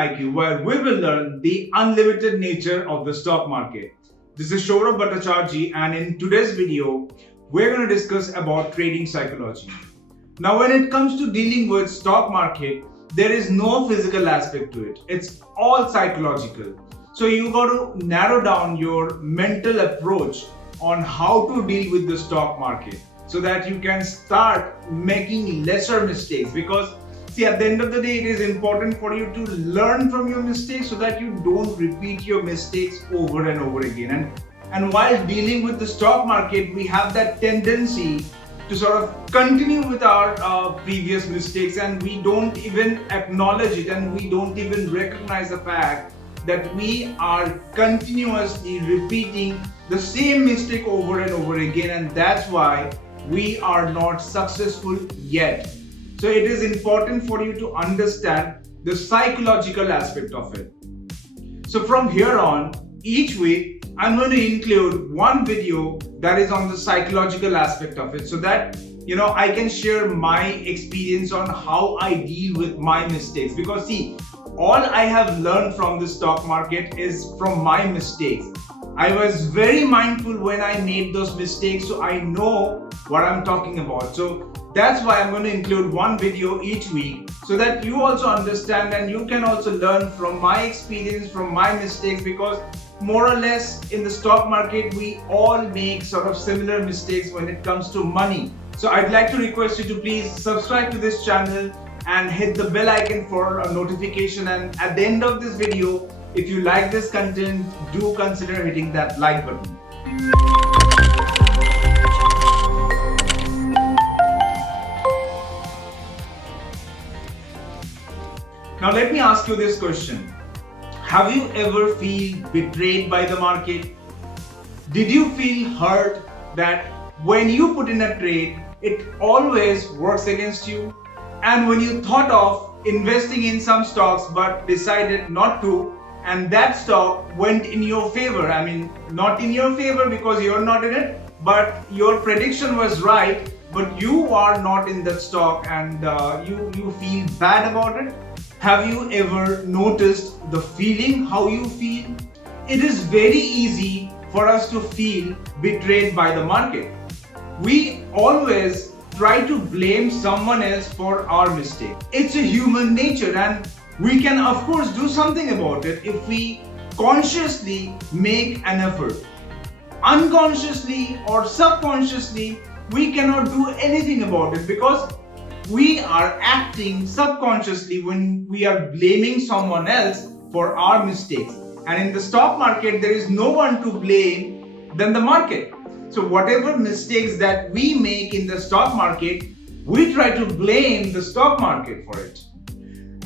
IQ, where we will learn the unlimited nature of the stock market. This is Shourabh Bhattacharjee, and in today's video, we're going to discuss about trading psychology. Now, when it comes to dealing with stock market, there is no physical aspect to it. It's all psychological. So you got to narrow down your mental approach on how to deal with the stock market so that you can start making lesser mistakes. Because see, at the end of the day, it is important for you to learn from your mistakes so that you don't repeat your mistakes over and over again. And while dealing with the stock market, we have that tendency to sort of continue with our previous mistakes, and we don't even acknowledge it, and we don't even recognize the fact that we are continuously repeating the same mistake over and over again, and that's why we are not successful yet. So it is important for you to understand the psychological aspect of it. So from here on, each week, I'm going to include one video that is on the psychological aspect of it so that I can share my experience on how I deal with my mistakes. Because see, all I have learned from the stock market is from my mistakes. I was very mindful when I made those mistakes, so I know what I'm talking about. So that's why I'm going to include one video each week so that you also understand and you can also learn from my experience, from my mistakes, because more or less in the stock market, we all make sort of similar mistakes when it comes to money. So I'd like to request you to please subscribe to this channel and hit the bell icon for a notification. And at the end of this video, if you like this content, do consider hitting that like button. Now let me ask you this question. Have you ever feel betrayed by the market? Did you feel hurt that when you put in a trade, it always works against you? And when you thought of investing in some stocks but decided not to, and that stock went in your favor, I mean, not in your favor because you're not in it, but your prediction was right, but you are not in that stock, and you feel bad about it? Have you ever noticed the feeling, how you feel? It is very easy for us to feel betrayed by the market. We always try to blame someone else for our mistake. It's a human nature, and we can of course do something about it if we consciously make an effort. Unconsciously or subconsciously, we cannot do anything about it because we are acting subconsciously when we are blaming someone else for our mistakes. And in the stock market, there is no one to blame than the market. So whatever mistakes that we make in the stock market, we try to blame the stock market for it.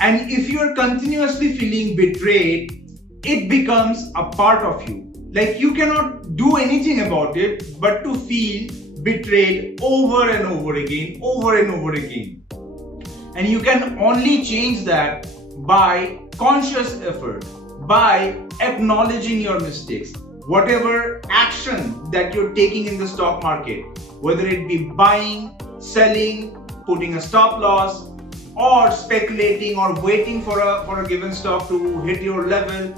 And if you are continuously feeling betrayed, it becomes a part of you. Like you cannot do anything about it but to feel betrayed over and over again, over and over again. And you can only change that by conscious effort, by acknowledging your mistakes. Whatever action that you're taking in the stock market, whether it be buying, selling, putting a stop loss, or speculating or waiting for a given stock to hit your level,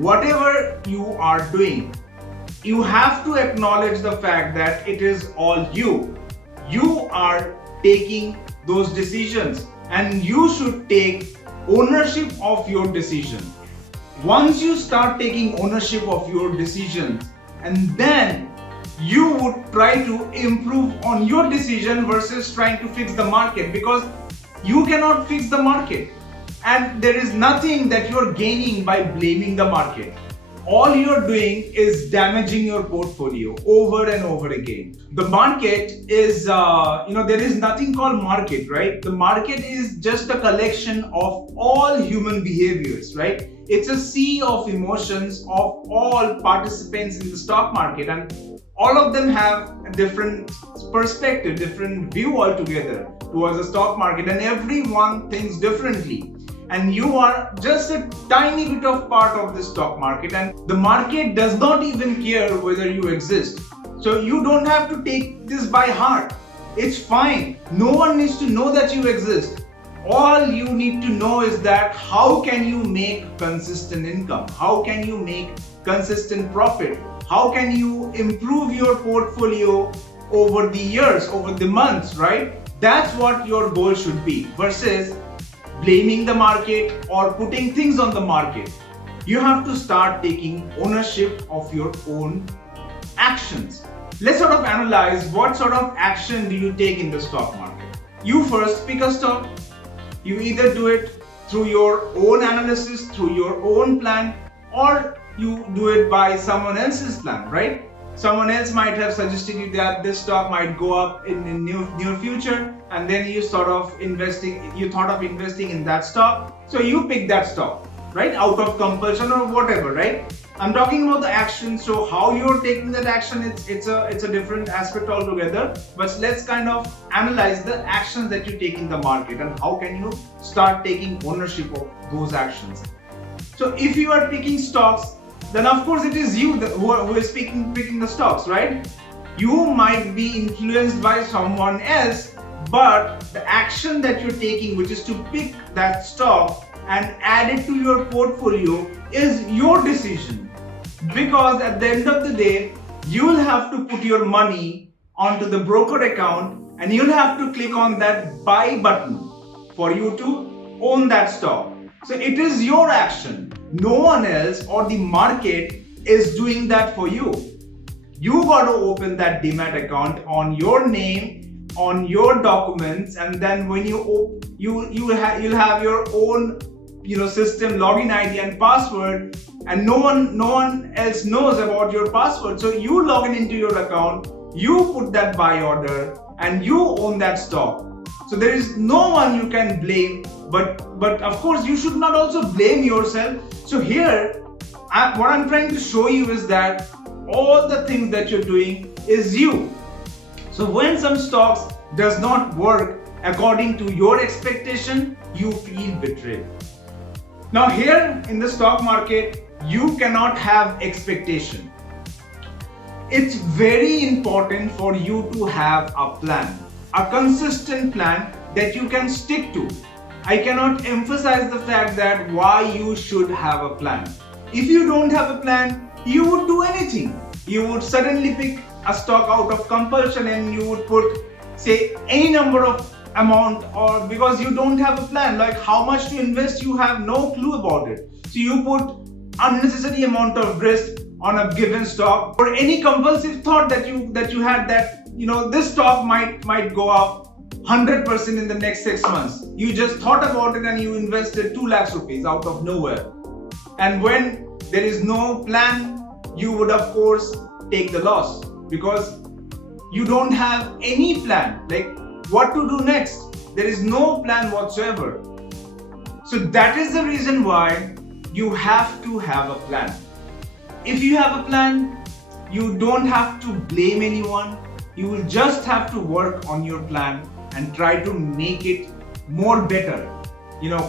whatever you are doing, you have to acknowledge the fact that it is all you. You are taking those decisions, and you should take ownership of your decision. Once you start taking ownership of your decisions, and then you would try to improve on your decision versus trying to fix the market, because you cannot fix the market, and there is nothing that you're gaining by blaming the market. All you're doing is damaging your portfolio over and over again. The market is, there is nothing called market, right? The market is just a collection of all human behaviors, right? It's a sea of emotions of all participants in the stock market, and all of them have a different perspective, different view altogether towards the stock market, and everyone thinks differently. And you are just a tiny bit of part of the stock market, and the market does not even care whether you exist. So you don't have to take this by heart. It's fine. No one needs to know that you exist. all you need to know is that how can you make consistent income? How can you make consistent profit? How can you improve your portfolio over the years, over the months, right? That's what your goal should be, versus blaming the market or putting things on the market. You have to start taking ownership of your own actions. Let's sort of analyze what sort of action do you take in the stock market. You first pick a stock. You either do it through your own analysis, through your own plan, or you do it by someone else's plan, right? Someone else might have suggested you that this stock might go up in the near future, and then you thought of investing in that stock. So you pick that stock, right? Out of compulsion or whatever, right? I'm talking about the action. So how you're taking that action, it's a different aspect altogether. But let's kind of analyze the actions that you take in the market and how can you start taking ownership of those actions. So if you are picking stocks, then of course it is you who is picking the stocks, right? You might be influenced by someone else, but the action that you're taking, which is to pick that stock and add it to your portfolio, is your decision. Because at the end of the day, you'll have to put your money onto the broker account and you'll have to click on that buy button for you to own that stock. So it is your action. No one else or the market is doing that for you. You got to open that Demat account on your name, on your documents, and then when you'll have your own system login ID and password, and no one else knows about your password. So you log in into your account, you put that buy order, and you own that stock. So there is no one you can blame, but of course you should not also blame yourself. So here, what I'm trying to show you is that all the things that you're doing is you. So when some stocks does not work according to your expectation, you feel betrayed. Now here in the stock market, you cannot have expectation. It's very important for you to have a plan, a consistent plan that you can stick to. I cannot emphasize the fact that why you should have a plan. If you don't have a plan, you would do anything. You would suddenly pick a stock out of compulsion and you would put, say, any number of amount, or because you don't have a plan, like how much to invest, you have no clue about it. So you put unnecessary amount of risk on a given stock, or any compulsive thought that you had that this stock might go up 100% in the next 6 months. You just thought about it and you invested 2 lakhs rupees out of nowhere. And when there is no plan, you would of course take the loss because you don't have any plan, like what to do next. There is no plan whatsoever. So that is the reason why you have to have a plan. If you have a plan, you don't have to blame anyone. You will just have to work on your plan and try to make it more better,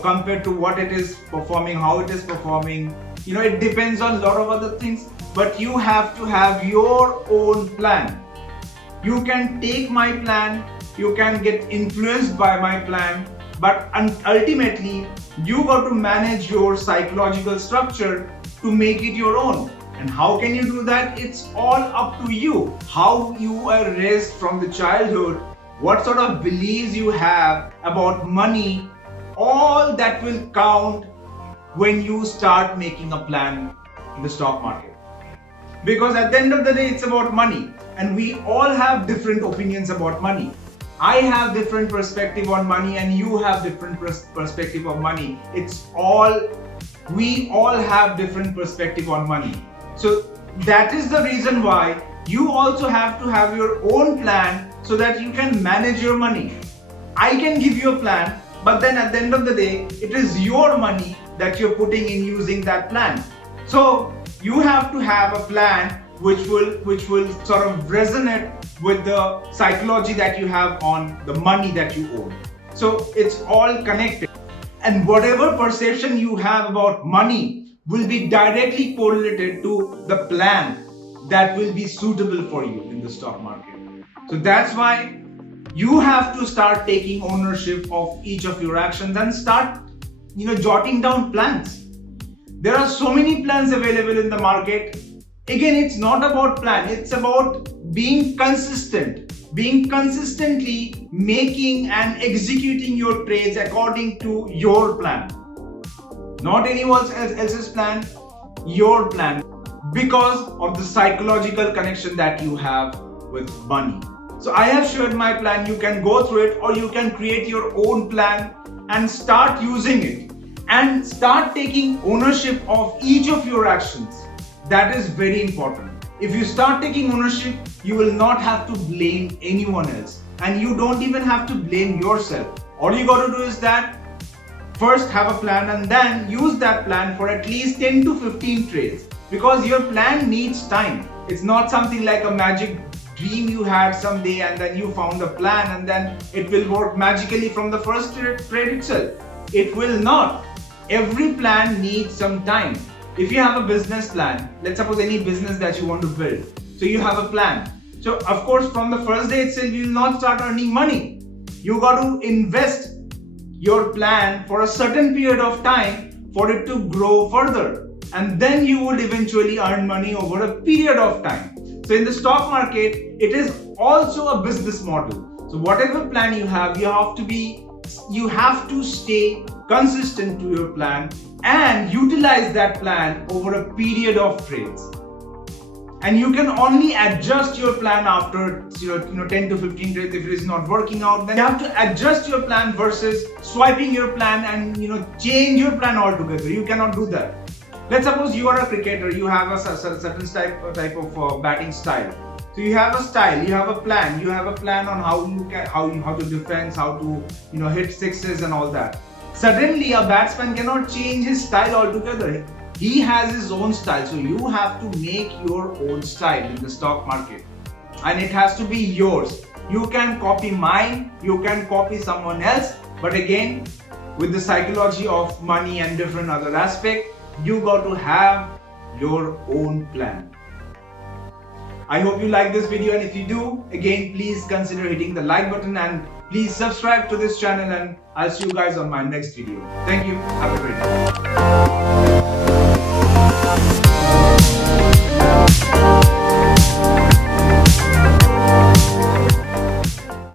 compared to what it is performing, how it is performing. It depends on a lot of other things, but you have to have your own plan. You can take my plan, you can get influenced by my plan, but ultimately you got to manage your psychological structure to make it your own. And how can you do that? It's all up to you. How you are raised from the childhood, what sort of beliefs you have about money, all that will count when you start making a plan in the stock market. Because at the end of the day, it's about money, and we all have different opinions about money. I have different perspective on money and you have different perspective of money. We all have different perspective on money. So that is the reason why you also have to have your own plan so that you can manage your money. I can give you a plan, but then at the end of the day, it is your money that you're putting in using that plan. So you have to have a plan which will sort of resonate with the psychology that you have on the money that you own. So it's all connected. And whatever perception you have about money will be directly correlated to the plan that will be suitable for you in the stock market. So that's why you have to start taking ownership of each of your actions and start jotting down plans. There are so many plans available in the market. Again, it's not about plan, it's about being consistently making and executing your trades according to your plan. Not anyone else's plan, your plan, because of the psychological connection that you have with money. So I have shared my plan. You can go through it, or you can create your own plan and start using it and start taking ownership of each of your actions. That is very important. If you start taking ownership, you will not have to blame anyone else, and you don't even have to blame yourself. All you got to do is that first have a plan and then use that plan for at least 10 to 15 trades, because your plan needs time. It's not something like a magic dream you had someday and then you found a plan and then it will work magically from the first trade itself. It will not. Every plan needs some time. If you have a business plan, let's suppose any business that you want to build, so you have a plan. So of course from the first day itself you will not start earning money. You got to invest your plan for a certain period of time for it to grow further, and then you would eventually earn money over a period of time. So in the stock market, it is also a business model. So whatever plan you have to stay consistent to your plan and utilize that plan over a period of trades. And you can only adjust your plan after 10 to 15 trades. If it is not working out, then you have to adjust your plan versus swiping your plan and change your plan altogether. You cannot do that. Let's suppose you are a cricketer, you have a certain type of batting style. So you have a style, you have a plan on how to defend, how to hit sixes and all that. Suddenly a batsman cannot change his style altogether. He has his own style, so you have to make your own style in the stock market, and it has to be yours. You can copy mine, you can copy someone else, but again, with the psychology of money and different other aspects, you got to have your own plan. I hope you like this video, and if you do, again, please consider hitting the like button and please subscribe to this channel, and I'll see you guys on my next video. Thank you. Have a great day.